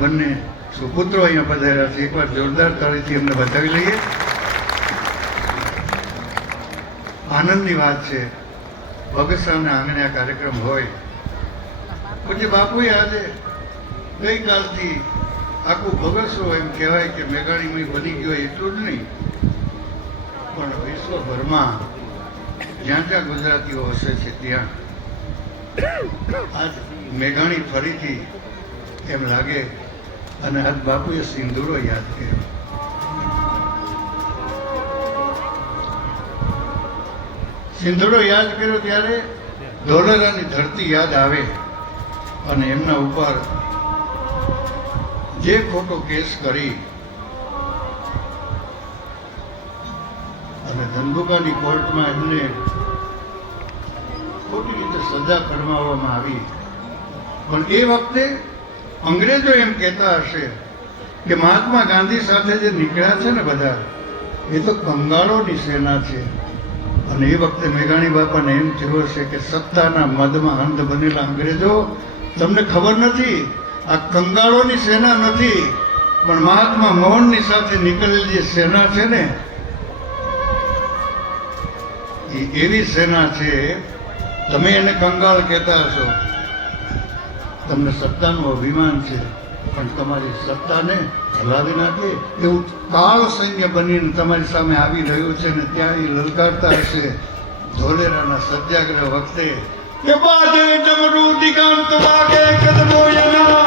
બંને સુપુત્રો અહીંયા પધાર્યા છે. એકવાર જોરદાર તાળીથી એમને બતાવી લઈએ. આનંદની વાત છે, બગસરાના આંગણે આ કાર્યક્રમ હોય. પછી બાપુએ આજે ગઈકાલથી આખું બગસરો એમ કહેવાય કે મેઘાણીમાં બની ગયો એટલું જ નહીં, પણ વિશ્વભરમાં જ્યાં જ્યાં ગુજરાતીઓ હશે છે ત્યાં આજ મેઘાણી ફરીથી એમ લાગે. અને આજ બાપુએ સિંદૂરો યાદ કર્યો. સિંદૂરો યાદ કર્યો ત્યારે ધોલેરાની ધરતી યાદ આવે અને એમના ઉપર જે ખોટો કેસ કરી અને ધંધુકાની કોર્ટમાં એમને ખોટી રીતે સજા ફરમાવવામાં આવી. પણ એ વખતે અંગ્રેજો એમ કહેતા હશે કે મહાત્મા ગાંધી સાથે જે નીકળ્યા છે ને બધા, એ તો કંગાળોની સેના છે. અને એ વખતે મેઘાણી બાપાને એમ થયું હશે કે સત્તાના મદમાં અંધ બનેલા અંગ્રેજો, તમને ખબર નથી, આ કંગાળોની સેના નથી, પણ મહાત્મા મોહનની સાથે નીકળેલી જે સેના છે ને, એ એવી સેના છે. તમે એને કંગાળ કહેતા હશો, તમને સત્તાનું અભિમાન છે, પણ તમારી સત્તાને હલાવી નાખે એવું કાળ સૈન્ય બનીને તમારી સામે આવી રહ્યું છે. ને ત્યાં એ લલકારતા હશે ધોલેરાના સત્યાગ્રહ વખતે કે બાજે ડમરૂ દિગંત વાગે કદમો યના.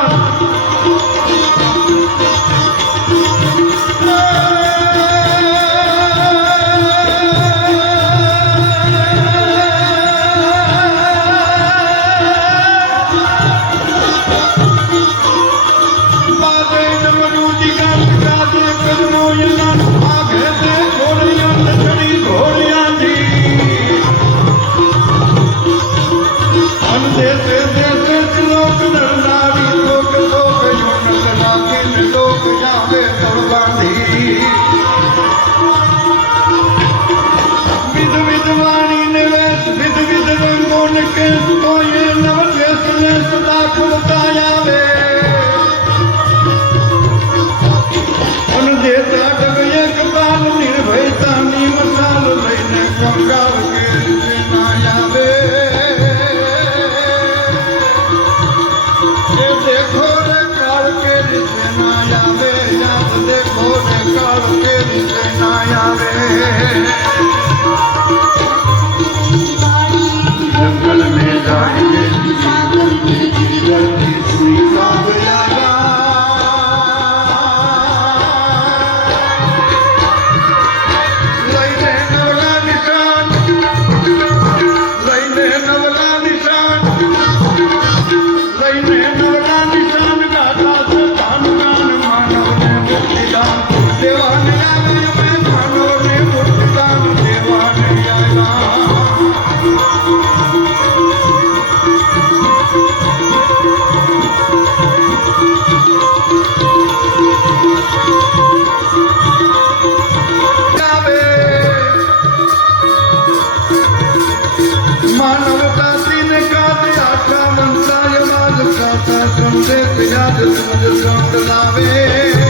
जंगल में जाके याद तुझे संत लावे